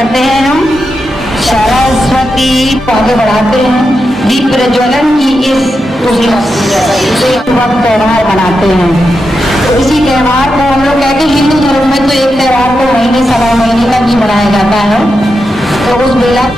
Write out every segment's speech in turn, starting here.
करते हैं हम सरस्वती को आगे बढ़ाते हैं दीप प्रज्वलन की इस त्योहार मनाते हैं। तो इसी त्योहार को हम लोग कहते हैं हिंदू धर्म में तो एक त्योहार को महीने सवा महीने तक ही मनाया जाता है। तो उस बेला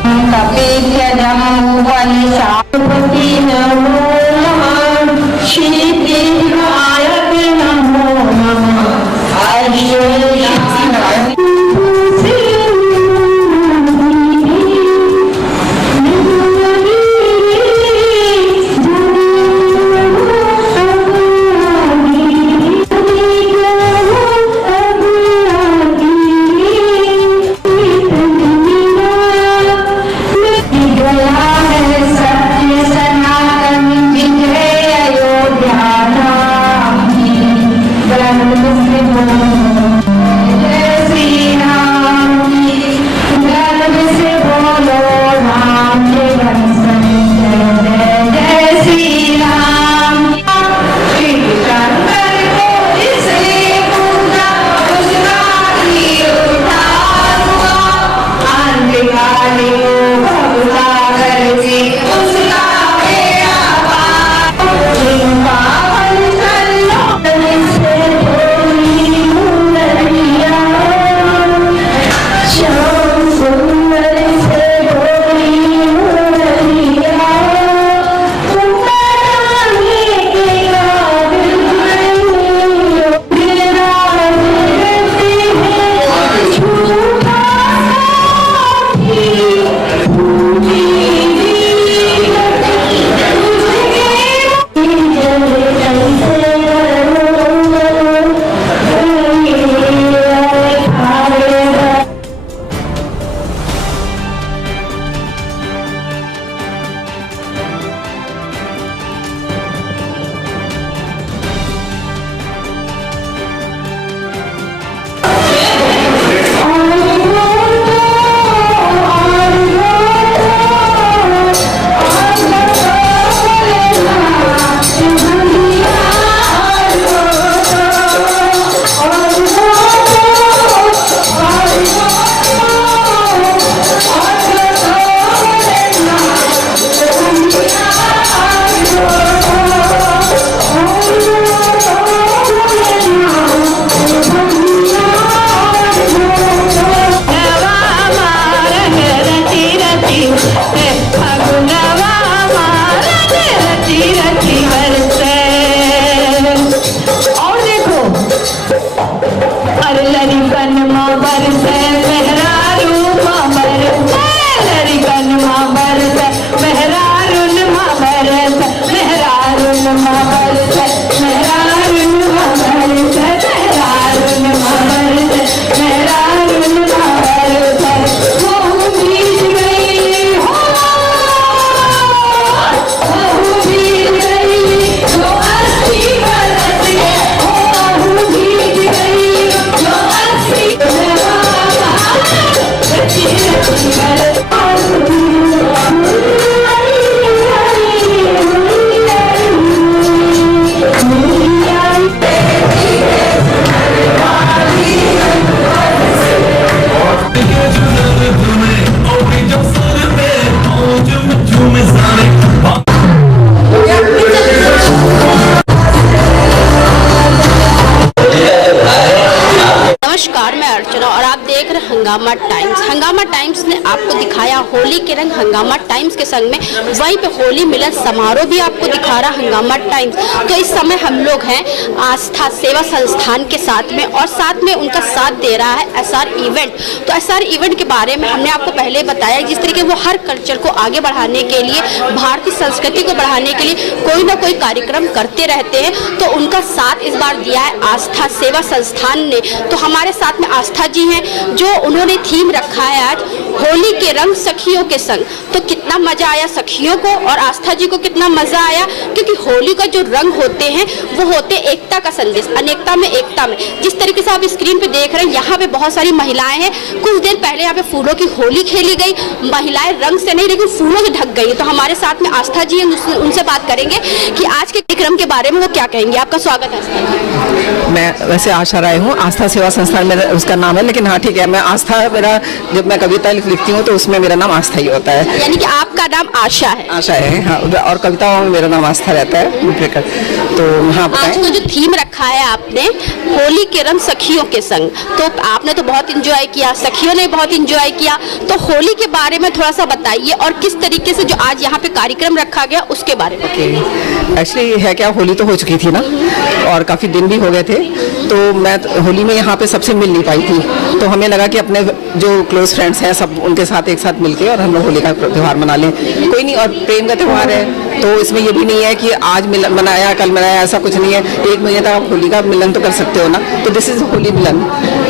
हंगामा टाइम्स। हंगामा टाइम्स ने आपको दिखाया होली के रंग हंगामा टाइम्स के संग में, वहीं पे होली मिलन समारोह भी आपको दिखा रहा हंगामा टाइम्स। तो इस समय हम लोग हैं आस्था सेवा संस्थान के साथ में, और साथ में उनका साथ दे रहा है एसआर इवेंट। तो एसआर इवेंट के बारे में हमने आपको पहले बताया, जिस तरीके वो हर कल्चर को आगे बढ़ाने के लिए, भारतीय संस्कृति को बढ़ाने के लिए कोई ना कोई कार्यक्रम करते रहते हैं। तो उनका साथ इस बार दिया है आस्था सेवा संस्थान ने। तो हमारे साथ में आस्था जी हैं, जो उन्होंने थीम रखा है आज होली के रंग सखियों के संग। तो कितना मजा आया सखियों को और आस्था जी को कितना मजा आया, क्योंकि होली का जो रंग होते हैं वो होते एकता का संदेश, अनेकता में एकता में। जिस तरीके से आप स्क्रीन पे देख रहे हैं यहाँ पे बहुत सारी महिलाएं हैं। कुछ देर पहले यहाँ पे फूलों की होली खेली गई, महिलाएं रंग से नहीं लेकिन फूलों से ढक गई। तो हमारे साथ में आस्था जी हैं, उनसे बात करेंगे कि आज के कार्यक्रम के बारे में वो क्या कहेंगे। आपका स्वागत है आस्था जी। मैं वैसे आशा राय हूँ, आस्था सेवा संस्थान मेरा उसका नाम है, लेकिन हाँ ठीक है, मैं आस्था, मेरा जब मैं कविता लिखती हूँ तो उसमें मेरा नाम आस्था ही होता है। यानी कि आपका नाम आशा है? आशा है हाँ, और कविताओं में मेरा नाम आस्था रहता है। तो हाँ बताएं। आज का जो थीम रखा है आपने, होली के रंग सखियों के संग, तो आपने तो बहुत इंजॉय किया, सखियों ने बहुत इंजॉय किया। तो होली के बारे में थोड़ा सा बताइए और किस तरीके से जो आज यहाँ पे कार्यक्रम रखा गया उसके बारे में। एक्चुअली है क्या, होली तो हो चुकी थी ना और काफ़ी दिन भी हो गए थे, तो मैं होली में यहाँ पे सबसे मिल नहीं पाई थी। तो हमें लगा कि अपने जो क्लोज फ्रेंड्स हैं सब उनके साथ एक साथ मिलके और हम लोग होली का त्यौहार मना लें। कोई नहीं, और प्रेम का त्यौहार है तो इसमें ये भी नहीं है कि आज मनाया कल मनाया, ऐसा कुछ नहीं है। 1 महीने तक आप होली का मिलन तो कर सकते हो ना, तो दिस इज होली मिलन।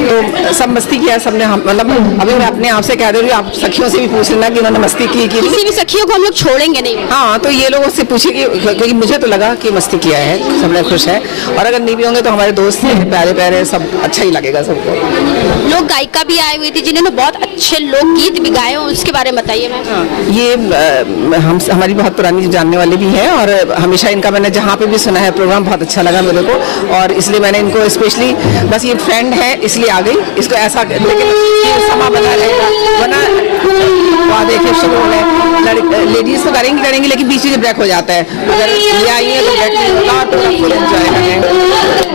तो सब मस्ती किया सबने, मतलब अभी मैं अपने आप से कह रही हूँ, आप सखियों से भी पूछ लेना कि उन्होंने मस्ती की। किसी भी सखियों को हम लोग छोड़ेंगे नहीं। हाँ, तो ये लोगों से पूछे क्योंकि मुझे तो लगा कि मस्ती किया है, सबने खुश है। और अगर नहीं भी होंगे तो हमारे दोस्त हैं प्यारे प्यारे, सब अच्छा ही लगेगा सबको। लोग गायिका भी आए हुए थे जिन्होंने बहुत अच्छे लोकगीत भी गाए हो, उसके बारे में बताइए मैम। ये हमारी बहुत पुरानी जानने वाले भी हैं और हमेशा इनका मैंने जहाँ पे भी सुना है प्रोग्राम बहुत अच्छा लगा मेरे को, और इसलिए मैंने इनको स्पेशली, बस ये फ्रेंड है इसलिए आ गई इसको ऐसा, लेकिन समा बना रहेगा वरना वहाँ देखिए शुरू हो गए। लेडीज तो करेंगी लेकिन बीच में ब्रेक हो जाता है, अगर ये आई है तो ब्रेक नहीं होगा, तो फुल एंजॉय करें।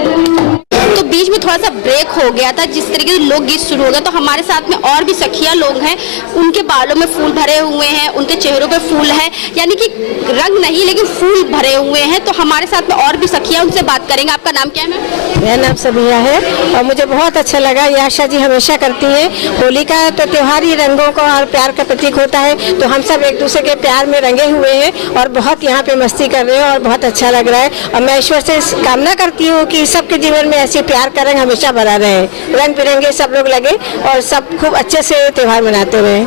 तो बीच में थोड़ा सा ब्रेक हो गया था, जिस तरीके से लोकगीत शुरू हो गया। तो हमारे साथ में और भी सखिया लोग हैं, उनके बालों में फूल भरे हुए हैं, उनके चेहरों पे फूल है, यानी कि रंग नहीं लेकिन फूल भरे हुए हैं। तो हमारे साथ में और भी सखिया, उनसे बात करेंगे। आपका नाम क्या है मैम? मेरा नाम सबिया है और मुझे बहुत अच्छा लगा। ये आशा जी हमेशा करती हैं, होली का तो त्योहार ही रंगों का और प्यार का प्रतीक होता है, तो हम सब एक दूसरे के प्यार में रंगे हुए हैं और बहुत यहाँ पे मस्ती कर रहे हैं और बहुत अच्छा लग रहा है। और मैं ईश्वर से कामना करती हूँ कि सबके जीवन में ऐसे प्यार का रंग हमेशा बना रहे, रंग बिरंगे सब लोग लगे और सब खूब अच्छे से त्योहार मनाते रहे।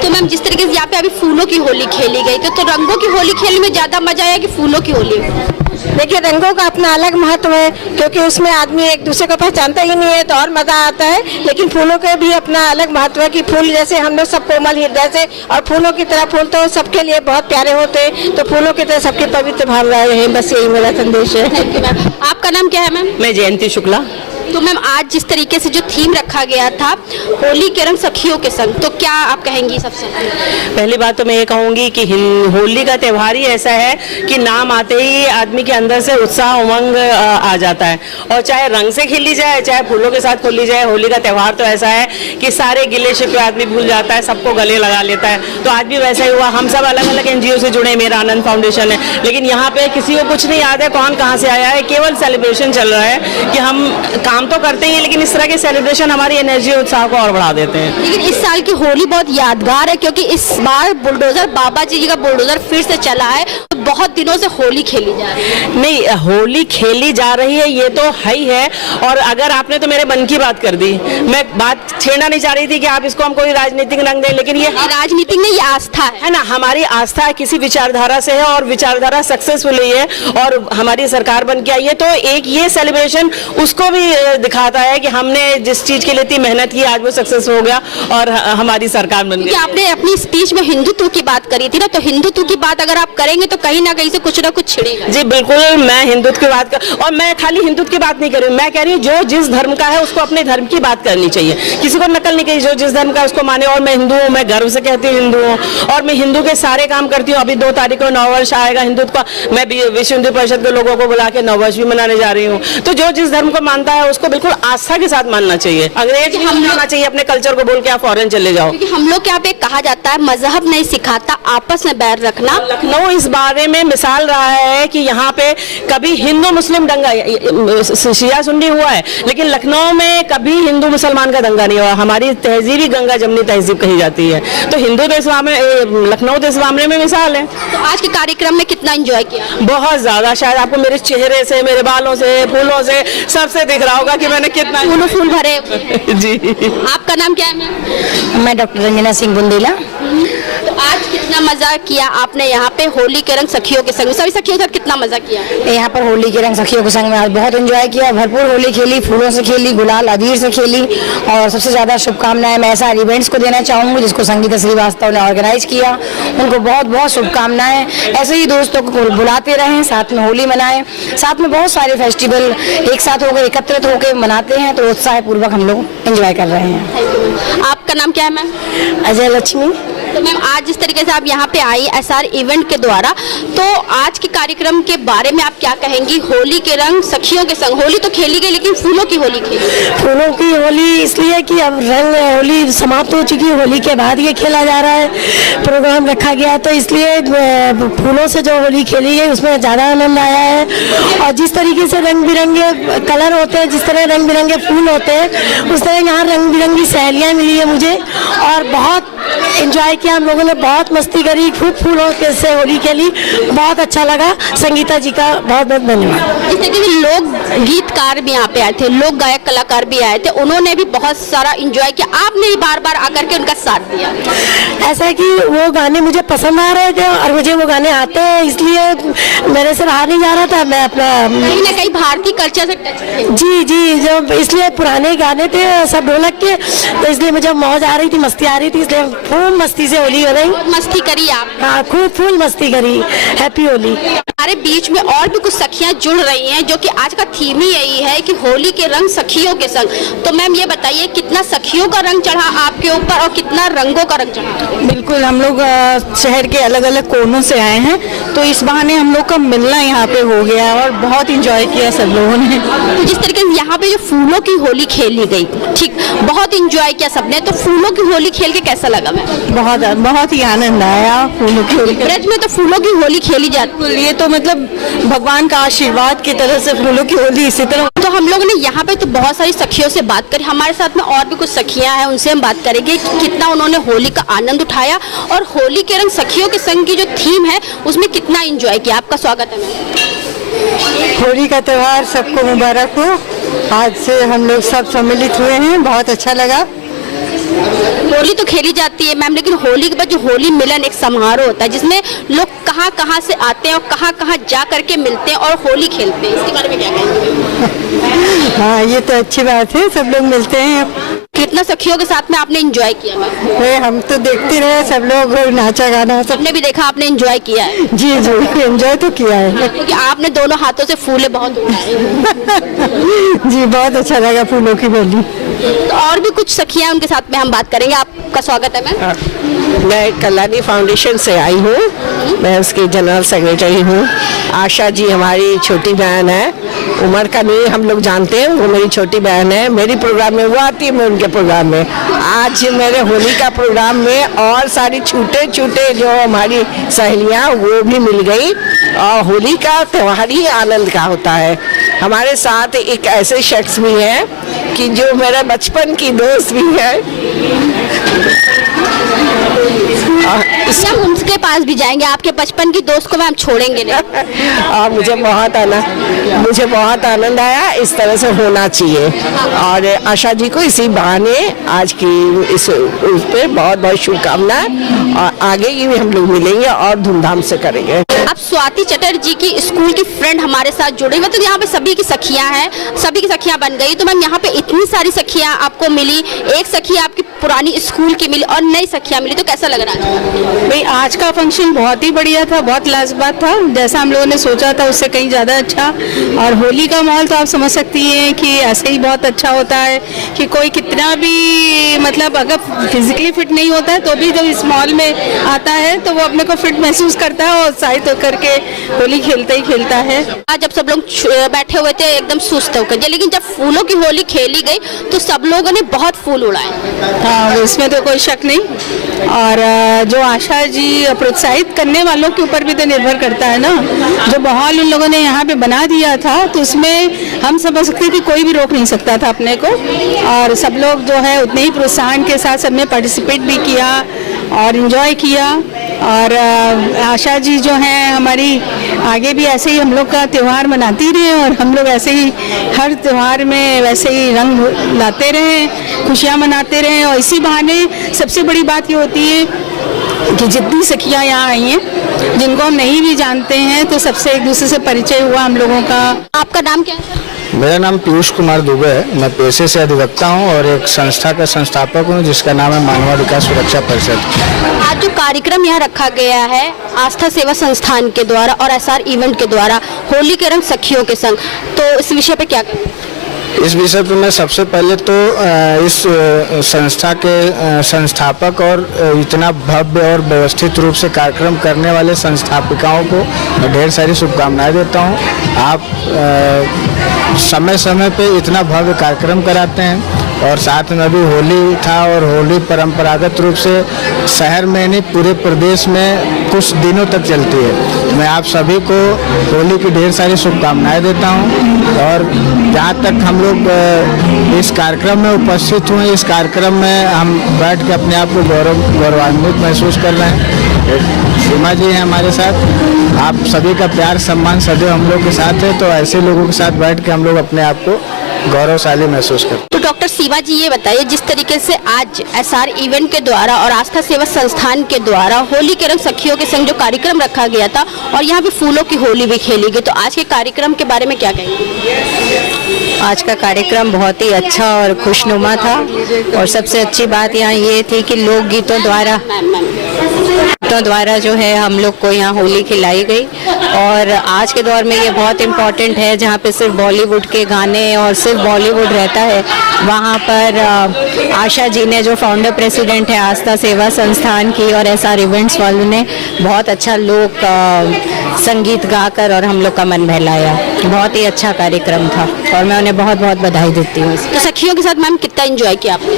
तो मैम जिस तरीके से यहाँ पे अभी फूलों की होली खेली गई, तो रंगों की होली खेलने में ज्यादा मजा आया कि फूलों की होली? देखिए, रंगों का अपना अलग महत्व है क्योंकि उसमें आदमी एक दूसरे को पहचानता ही नहीं है तो और मजा आता है, लेकिन फूलों के भी अपना अलग महत्व है कि फूल जैसे हम लोग सब कोमल हृदय से, और फूलों की तरह फूल तो सबके लिए बहुत प्यारे होते हैं, तो फूलों की तरह सबके पवित्र भाव रहे हैं। बस यही मेरा संदेश है। आपका नाम क्या है मैम? मैं जयंती शुक्ला। तो मैम आज जिस तरीके से जो थीम रखा गया था होली के रंग सखियों के संग, तो क्या आप कहेंगी? सबसे पहली बात तो मैं ये कहूँगी कि होली का त्यौहार ही ऐसा है कि नाम आते ही आदमी के अंदर से उत्साह उमंग आ जाता है, और चाहे रंग से खेली जाए चाहे फूलों के साथ खेली जाए, होली का त्यौहार तो ऐसा है कि सारे गिले शिकवे आदमी भूल जाता है, सबको गले लगा लेता है। तो आज भी वैसा ही हुआ। हम सब अलग अलग NGO से जुड़े, मेरा आनंद फाउंडेशन है, लेकिन यहाँ पे किसी को कुछ नहीं याद है कौन कहाँ से आया है, केवल सेलिब्रेशन चल रहा है कि हम काम तो करते हैं लेकिन इस तरह के सेलिब्रेशन हमारी एनर्जी उत्साह को और बढ़ा देते हैं। लेकिन इस साल की होली बहुत यादगार है क्योंकि इस बार बुलडोजर, बाबा जी का बुलडोजर फिर से चला है, तो बहुत दिनों से होली खेली जा रही है। नहीं, होली खेली जा रही है ये तो है ही है, और अगर आपने तो मेरे मन की बात कर दी। मैं बात छेड़ना नहीं चाह रही थी कि आप इसको हम कोई राजनीतिक रंग दें, लेकिन ये राजनीतिक नहीं, ये आस्था है ना, हमारी आस्था किसी विचारधारा से है और विचारधारा सक्सेसफुल हुई है और हमारी सरकार बन के आई है, तो एक ये सेलिब्रेशन उसको भी दिखाता है कि हमने जिस चीज के लिए इतनी मेहनत की आज वो सक्सेस हो गया और हमारी सरकार बन गई। आपने अपनी स्पीच में हिंदुत्व की बात करी थी ना, तो हिंदुत्व की बात अगर आप करेंगे तो कहीं ना कहीं से कुछ ना कुछ छिड़ेगा। जी बिल्कुल, मैं हिंदुत्व की बात और मैं खाली हिंदुत्व की बात नहीं कर रही हूँ, मैं कह रही हूँ जो जिस धर्म का है उसको अपने धर्म की बात करनी चाहिए, किसी को नकल नहीं करी, जो जिस धर्म का उसको माने। और मैं हिंदू हूँ, मैं गर्व से कहती हूँ हिंदू हूँ, और मैं हिंदू के सारे काम करती हूँ। अभी 2 तारीख को नववर्ष आएगा हिंदुत्व का, मैं विश्व हिंदू परिषद के लोगों को बुला के नववर्ष भी मनाने जा रही हूँ। तो जो जिस धर्म को मानता है उसको बिल्कुल आस्था के साथ मानना चाहिए, अंग्रेज नहीं मानना चाहिए अपने कल्चर को बोल के आप फॉरेन चले जाओ। क्योंकि हम लोग यहाँ पे कहा जाता है मजहब नहीं सिखाता आपस में बैर रखना। लखनऊ इस बारे में मिसाल रहा है कि यहाँ पे कभी हिंदू मुस्लिम दंगा, शिया सुन्नी हुआ है, लेकिन लखनऊ में कभी हिंदू मुसलमान का दंगा नहीं हुआ। हमारी तहजीब ही गंगा जमनी तहजीब कही जाती है, तो हिंदू तो इस मामले, लखनऊ तो इस मामले में मिसाल है। तो आज के कार्यक्रम में कितना एंजॉय किया? बहुत ज्यादा, शायद आपको मेरे चेहरे से, मेरे बालों से, फूलों से, सबसे दिख रहा होगा कि मैंने कितना फूलों फूल भरे हुए हैं। जी। आपका नाम क्या है मैम? मैं डॉक्टर रंजना सिंह बुंदेला। तो आज कितना मजा किया आपने यहाँ पे होली के रंग सखियों के संग, सभी सखियों के साथ कितना मजा किया? यहाँ पर होली के रंग सखियों के संग में आज बहुत एंजॉय किया, भरपूर होली खेली, फूलों से खेली, गुलाल अबीर से खेली और सबसे ज़्यादा शुभकामनाएं मैं एसआर इवेंट्स को देना चाहूँगी जिसको संगीता श्रीवास्तव ने ऑर्गेनाइज किया। उनको बहुत बहुत शुभकामनाएं। ऐसे ही दोस्तों को बुलाते रहें, साथ में होली मनाएं। साथ में बहुत सारे फेस्टिवल एक साथ होकर एकत्रित होकर मनाते हैं तो उत्साह पूर्वक हम लोग एंजॉय कर रहे हैं। आपका नाम क्या है मैम? अजय लक्ष्मी। तो मैम आज जिस तरीके से आप यहाँ पे आई एसआर इवेंट के द्वारा, तो आज के कार्यक्रम के बारे में आप क्या कहेंगी? होली के रंग सखियों के संग, होली तो खेली गई लेकिन फूलों की होली खेली। फूलों की होली इसलिए कि अब रंग होली समाप्त हो चुकी है, होली के बाद ये खेला जा रहा है, प्रोग्राम रखा गया है, तो इसलिए फूलों से जो होली खेली गई उसमें ज़्यादा आनंद आया है। और जिस तरीके से रंग बिरंगे कलर होते हैं, जिस तरह रंग बिरंगे फूल होते हैं, उस तरह यहाँ रंग बिरंगी सहेलियाँ मिली है मुझे और बहुत एंजॉय किया हम लोगों ने, बहुत मस्ती करी, खूब फूलों के से होली खेली, बहुत अच्छा लगा। संगीता जी का बहुत बहुत धन्यवाद। इस तरीके से लोग गीतकार भी यहाँ पे आए थे, लोक गायक कलाकार भी आए थे, उन्होंने भी बहुत सारा एंजॉय किया, आपने भी बार बार आकर के उनका साथ दिया। ऐसा है कि वो गाने मुझे पसंद आ रहे थे और मुझे वो गाने आते हैं, इसलिए मेरे से रहा नहीं जा रहा था। मैं अपना कहीं ना कहीं भारतीय कल्चर से टच थे। जी जी, जब इसलिए पुराने गाने थे सब ढोलक के, तो इसलिए मुझे मौज आ रही थी, मस्ती आ रही थी, इसलिए खूब मस्ती से होली हो रही। मस्ती करी आप? हाँ, खूब फुल मस्ती करी। हैप्पी होली। हमारे बीच में और भी कुछ सखियां जुड़ रही हैं, जो कि आज का थीम ही यही है कि होली के रंग सखियों के संग। तो मैम ये बताइए, कितना सखियों का रंग चढ़ा आपके ऊपर और कितना रंगों का रंग चढ़ा? बिल्कुल, हम लोग शहर के अलग अलग कोनों से आए हैं तो इस बहाने हम लोग का मिलना यहाँ पे हो गया और बहुत इंजॉय किया सब लोगों ने। तो जिस तरीके से यहाँ पे जो फूलों की होली खेली गई, ठीक, बहुत इंजॉय किया सबने, तो फूलों की होली खेल के कैसा लगा मैम? बहुत ही आनंद आया फूलों की होली। ब्रज में तो फूलों की होली खेली जाती है, ये तो मतलब भगवान का आशीर्वाद की तरह से फूलों की होली इसी तरह। तो हम लोगों ने यहाँ पे तो बहुत सारी सखियों से बात करी, हमारे साथ में और भी कुछ सखियां हैं, उनसे हम बात करेंगे कि कितना उन्होंने होली का आनंद उठाया और होली के रंग सखियों के संग की जो थीम है उसमें कितना एंजॉय किया। आपका स्वागत है मैम। होली का त्यौहार सबको मुबारक हो। आज से हम लोग सब सम्मिलित हुए हैं, बहुत अच्छा लगा। होली तो खेली जाती है मैम, लेकिन होली के बाद जो होली मिलन एक समारोह होता है जिसमें लोग कहाँ कहाँ से आते हैं और कहाँ कहाँ जा करके मिलते हैं और होली खेलते हैं, इसके बारे में क्या कहेंगे? हाँ, ये तो अच्छी बात है, सब लोग मिलते हैं। कितना सखियों के साथ में आपने एंजॉय किया मैम? हम तो देखते रहे, सब लोग नाचा गाना सब। आपने भी देखा, आपने एंजॉय किया है? जी जी, एंजॉय तो किया है। क्योंकि आपने दोनों हाथों से फूले बहुत उड़ाए। जी, बहुत अच्छा लगा फूलों की होली। तो और भी कुछ सखियां हैं, उनके साथ में हम बात करेंगे। आपका स्वागत है मैम। मैं कल्याणी फाउंडेशन से आई हूँ, मैं उसकी जनरल सेक्रेटरी हूँ। आशा जी हमारी छोटी बहन है, उम्र का नहीं हम लोग जानते हैं, वो मेरी छोटी बहन है। मेरी प्रोग्राम में वो आती है, मैं उनके प्रोग्राम में। आज मेरे होली का प्रोग्राम में और सारी छूटे छूटे जो हमारी सहेलियाँ वो भी मिल गई और होली का त्यौहार ही आनंद का होता है। हमारे साथ एक ऐसे शख्स भी हैं कि जो मेरे बचपन की दोस्त भी है। हम उनके पास भी जाएंगे, आपके बचपन की दोस्त को हम छोड़ेंगे नहीं। और मुझे बहुत आनंद आया, इस तरह से होना चाहिए। और आशा जी को इसी बहाने आज की इस उस पर बहुत बहुत शुभकामनाएं और आगे की भी हम लोग मिलेंगे और धूमधाम से करेंगे। अब स्वाति चटर्जी की स्कूल की फ्रेंड हमारे साथ जुड़ी, मतलब यहाँ पे सभी की सखियां हैं, सभी की सखियां बन गई। तो मैम यहाँ पे इतनी सारी सखियां आपको मिली, एक सखी आपकी पुरानी स्कूल की मिली और नई सखियां मिली, तो कैसा लग रहा है? भाई आज का फंक्शन बहुत ही बढ़िया था, बहुत लाजवाब था, जैसा हम लोगों ने सोचा था उससे कहीं ज़्यादा अच्छा। और होली का माहौल तो आप समझ सकती हैं कि ऐसे ही बहुत अच्छा होता है कि कोई कितना भी मतलब अगर फिजिकली फिट नहीं होता है तो भी जब इस माहौल में आता है तो वो अपने को फिट महसूस करता है और उत्साहित होकर के होली खेलता ही खेलता है। आज जब सब लोग बैठे हुए थे एकदम सुस्त होकर, लेकिन जब फूलों की होली खेली गई तो सब लोगों ने बहुत फूल उड़ाए। हाँ, इसमें तो कोई शक नहीं। और जो आशा जी प्रोत्साहित करने वालों के ऊपर भी तो निर्भर करता है ना, जो माहौल उन लोगों ने यहाँ पे बना दिया था तो उसमें हम समझ सकते थे कोई भी रोक नहीं सकता था अपने को। और सब लोग जो है उतने ही प्रोत्साहन के साथ सबने पार्टिसिपेट भी किया और एंजॉय किया और आशा जी जो हैं हमारी आगे भी ऐसे ही हम लोग का त्यौहार मनाती रहे और हम लोग ऐसे ही हर त्यौहार में वैसे ही रंग लाते रहें, खुशियाँ मनाते रहें। और इसी बहाने सबसे बड़ी बात ये होती है कि जितनी सखियाँ यहाँ आई हैं जिनको हम नहीं भी जानते हैं तो सबसे एक दूसरे से परिचय हुआ हम लोगों का। आपका नाम क्या है? मेरा नाम पीयूष कुमार दुबे है। मैं पेशे से अधिवक्ता हूं और एक संस्था का संस्थापक हूं जिसका नाम है मानवाधिकार सुरक्षा परिषद। आज जो कार्यक्रम यहाँ रखा गया है आस्था सेवा संस्थान के द्वारा और एसआर इवेंट के द्वारा, होली के रंग सखियों के संग, तो इस विषय पे क्या कहेंगे? इस विषय पर मैं सबसे पहले तो इस संस्था के संस्थापक और इतना भव्य और व्यवस्थित रूप से कार्यक्रम करने वाले संस्थापिकाओं को मैं ढेर सारी शुभकामनाएं देता हूं। आप समय समय पे इतना भव्य कार्यक्रम कराते हैं और साथ में अभी होली था और होली परंपरागत रूप से शहर में नहीं पूरे प्रदेश में कुछ दिनों तक चलती है। मैं आप सभी को होली की ढेर सारी शुभकामनाएं देता हूं और जहाँ तक हम लोग इस कार्यक्रम में उपस्थित हुए, इस कार्यक्रम में हम बैठ के अपने आप को गौरवान्वित महसूस कर रहे हैं। सीमा जी हैं हमारे साथ, आप सभी का प्यार सम्मान सदैव हम लोग के साथ है, तो ऐसे लोगों के साथ बैठ के हम लोग अपने आप को गौरवशाली महसूस करते हैं। तो डॉक्टर सीमा जी ये बताइए, जिस तरीके से आज एसआर इवेंट के द्वारा और आस्था सेवा संस्थान के द्वारा होली के रंग सखियों के संग जो कार्यक्रम रखा गया था और यहाँ पे फूलों की होली भी खेली गई, तो आज के कार्यक्रम के बारे में क्या कहेंगे? आज का कार्यक्रम बहुत ही अच्छा और खुशनुमा था और सबसे अच्छी बात यहाँ ये थी कि लोकगीतों द्वारा जो है हम लोग को यहाँ होली खिलाई गई। और आज के दौर में ये बहुत इम्पोर्टेंट है जहाँ पे सिर्फ बॉलीवुड के गाने और सिर्फ बॉलीवुड रहता है, वहाँ पर आशा जी ने जो फाउंडर प्रेसिडेंट है आस्था सेवा संस्थान की और एसआर इवेंट्स वालों ने बहुत अच्छा लोक संगीत गाकर और हम लोग का मन बहलाया। बहुत ही अच्छा कार्यक्रम था और मैं उन्हें बहुत बहुत बधाई देती हूँ। तो सखियों के साथ मैम कितना एंजॉय किया आपने?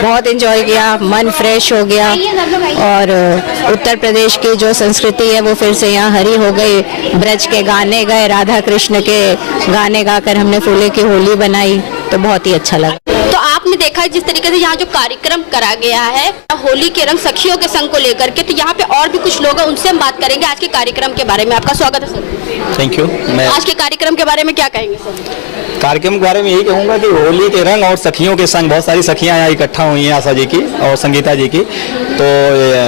बहुत एंजॉय किया, मन फ्रेश हो गया और उत्तर प्रदेश की जो संस्कृति है वो फिर से यहाँ हरी हो गई। ब्रज के गाने गए, राधा कृष्ण के गाने गाकर हमने फूले की होली बनाई, तो बहुत ही अच्छा लगा। तो आपने देखा है जिस तरीके से यहाँ जो कार्यक्रम करा गया है होली के रंग सखियों के संग को लेकर के, तो यहाँ पे और भी कुछ लोग हैं, उनसे हम बात करेंगे आज के कार्यक्रम के बारे में। आपका स्वागत है सर। Thank you. मैं आज के कार्यक्रम के बारे में क्या कहेंगे सर? कार्यक्रम के बारे में यही कहूँगा कि होली के रंग और सखियों के संग, बहुत सारी सखियाँ यहाँ इकट्ठा हुई हैं आशा जी की और संगीता जी की, तो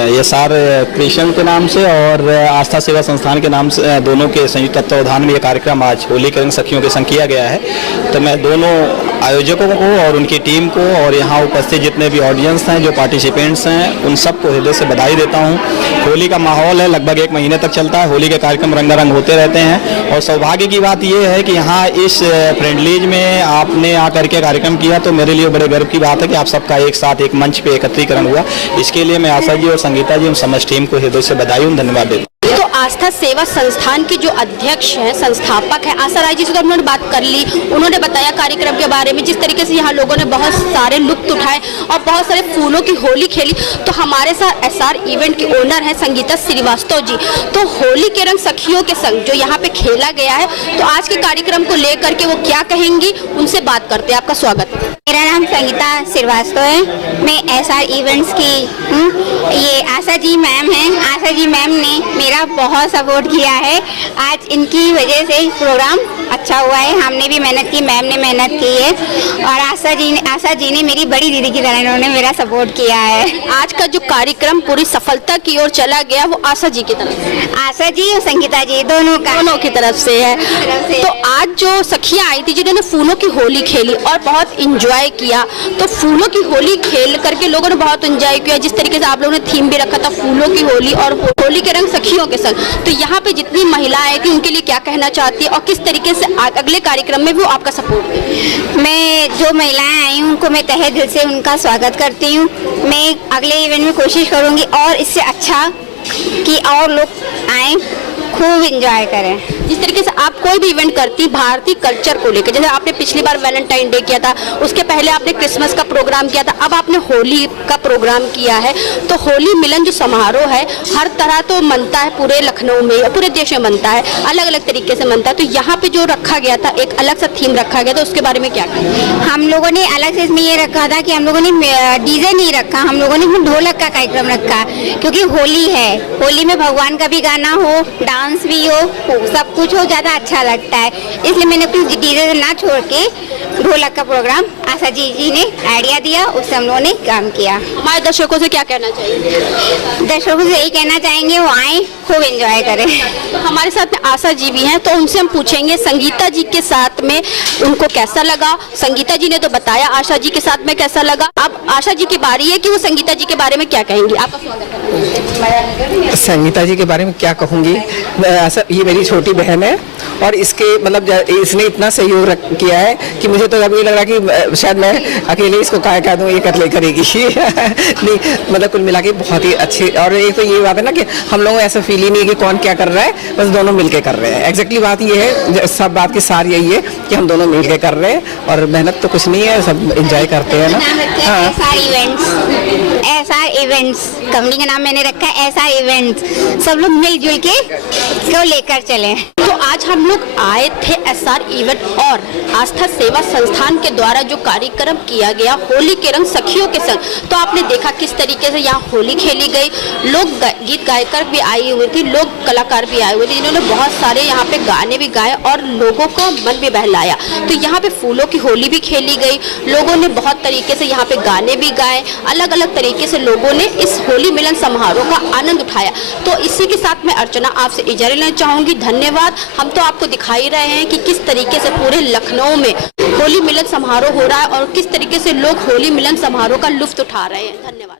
ये सार क्रिएशन के नाम से और आस्था सेवा संस्थान के नाम से दोनों के संयुक्त तत्वावधान में ये कार्यक्रम आज होली के रंग सखियों के संग किया गया है। तो मैं दोनों आयोजकों को और उनकी टीम को और यहाँ उपस्थित जितने भी ऑडियंस हैं, जो पार्टिसिपेंट्स हैं, उन सबको हृदय से बधाई देता हूँ। होली का माहौल है, लगभग 1 महीने तक चलता है। होली के कार्यक्रम रंगारंग होते रहते हैं और सौभाग्य की बात यह है कि यहाँ इस फ्रेंडलीज में आपने आकर के कार्यक्रम किया, तो मेरे लिए बड़े गर्व की बात है कि आप सबका एक साथ एक मंच पे एकत्रीकरण हुआ। इसके लिए मैं आशा जी और संगीता जी, उन समस्त टीम को हृदय से बधाई और धन्यवाद देता हूँ। तो आस्था सेवा संस्थान के जो अध्यक्ष हैं, संस्थापक हैं, आशा राय जी से तो उन्होंने बात कर ली। उन्होंने बताया कार्यक्रम के बारे में, जिस तरीके से यहाँ लोगों ने बहुत सारे लुत्फ उठाए और बहुत सारे फूलों की होली खेली। तो हमारे साथ एसआर इवेंट के ओनर हैं संगीता श्रीवास्तव जी। तो होली के रंग सखियों के संग जो यहाँ पे खेला गया है, तो आज के कार्यक्रम को लेकर के वो क्या कहेंगी, उनसे बात करते हैं। आपका स्वागत है। मेरा नाम संगीता श्रीवास्तव है, मैं एसआर इवेंट्स की हूँ। ये आशा जी मैम हैं। आशा जी मैम ने मेरा बहुत सपोर्ट किया है। आज इनकी वजह से प्रोग्राम अच्छा हुआ है। हमने भी मेहनत की, मैम ने मेहनत की है और आशा जी ने मेरी बड़ी दीदी की तरह इन्होंने मेरा सपोर्ट किया है। आज का जो कार्यक्रम पूरी सफलता की ओर चला गया, वो आशा जी की तरफ से, आशा जी और संगीता जी दोनों की तरफ से है। तो आज जो सखियाँ आई थी जिन्होंने फूलों की होली खेली और बहुत इंजॉय किया, तो फूलों की होली खेल करके लोगों ने बहुत इंजॉय किया। जिस तरीके से आप लोगों ने थीम भी रखा था फूलों की होली और होली के रंग सखियों के संग, तो यहाँ पे जितनी महिलाएं आई थी उनके लिए क्या कहना चाहती है और किस तरीके से अगले कार्यक्रम में भी वो आपका सपोर्ट है? मैं जो महिलाएं आई हूँ उनको मैं तहे दिल से उनका स्वागत करती हूँ। मैं अगले इवेंट में कोशिश करूँगी और इससे अच्छा कि और लोग आए, खूब एंजॉय करें। जिस तरीके से आप कोई भी इवेंट करती भारतीय कल्चर को लेकर, जैसे आपने पिछली बार वैलेंटाइन डे किया था, उसके पहले आपने क्रिसमस का प्रोग्राम किया था, अब आपने होली का प्रोग्राम किया है, तो होली मिलन जो समारोह है हर तरह तो मनता है, पूरे लखनऊ में या पूरे देश में मनता है, अलग अलग तरीके से मनता है। तो यहाँ पे जो रखा गया था, एक अलग सा थीम रखा गया था, उसके बारे में क्या कहेंगे? हम लोगों ने अलग से इसमें ये रखा था कि हम लोगों ने डीजे नहीं रखा, हम लोगों ने ढोलक का कार्यक्रम रखा, क्योंकि होली है, होली में भगवान का भी गाना हो, डांस भी हो, सब कुछ हो, ज़्यादा अच्छा लगता है। इसलिए मैंने कुछ डीजे ना छोड़ के ढोलक का प्रोग्राम आशा जी ने आइडिया दिया, उससे हम लोगों ने काम किया। हमारे दर्शकों से क्या कहना चाहिए? दर्शकों से यही कहना चाहेंगे वो आए, खूब एंजॉय करें। हमारे साथ में आशा जी भी हैं, तो उनसे हम पूछेंगे संगीता जी के साथ में उनको कैसा लगा। संगीता जी ने तो बताया आशा जी के साथ में कैसा लगा, अब आशा जी की बारी है कि वो संगीता जी के बारे में क्या कहेंगी। आपका स्वागत है। संगीता जी के बारे में क्या कहूँगी, ये मेरी छोटी बहन है और इसके मतलब इसने इतना सहयोग किया है कि मुझे तो अभी लग रहा है कि शायद मैं अकेले इसको कह दूँ ये कर ले करेगी नहीं, मतलब कुल मिला के बहुत ही अच्छी। और एक तो ये बात है ना कि हम लोगों को ऐसा फील ही नहीं है कि कौन क्या कर रहा है, बस दोनों मिलके कर रहे हैं। एग्जैक्टली बात ये है, सब बात की सार यही है कि हम दोनों मिलके कर रहे हैं और मेहनत तो कुछ नहीं है, सब एंजॉय करते हैं ना। SR इवेंट्स कंपनी का नाम मैंने रखा है, SR इवेंट्स, सब लोग मिलजुल के इसको लेकर चले। तो आज हम लोग आए थे SR इवेंट और आस्था सेवा संस्थान के द्वारा जो कार्यक्रम किया गया होली के रंग सखियों के संग, तो आपने देखा किस तरीके से यहाँ होली खेली गई। लोग गीत गायकर भी आई हुई थी, लोग कलाकार भी आए हुए थे, जिन्होंने बहुत सारे यहाँ पे गाने भी गाए और लोगों को मन भी बहलाया। तो यहाँ पे फूलों की होली भी खेली गई, लोगों ने बहुत तरीके से यहाँ पे गाने भी गाए, अलग अलग तरीके से लोगों ने इस होली मिलन समारोह का आनंद उठाया। तो इसी के साथ मैं अर्चना आपसे इजाज़त लेना चाहूँगी, धन्यवाद। हम तो आपको दिखा ही रहे हैं कि किस तरीके से पूरे लखनऊ में होली मिलन समारोह हो रहा है और किस तरीके से लोग होली मिलन समारोह का लुत्फ उठा रहे हैं। धन्यवाद।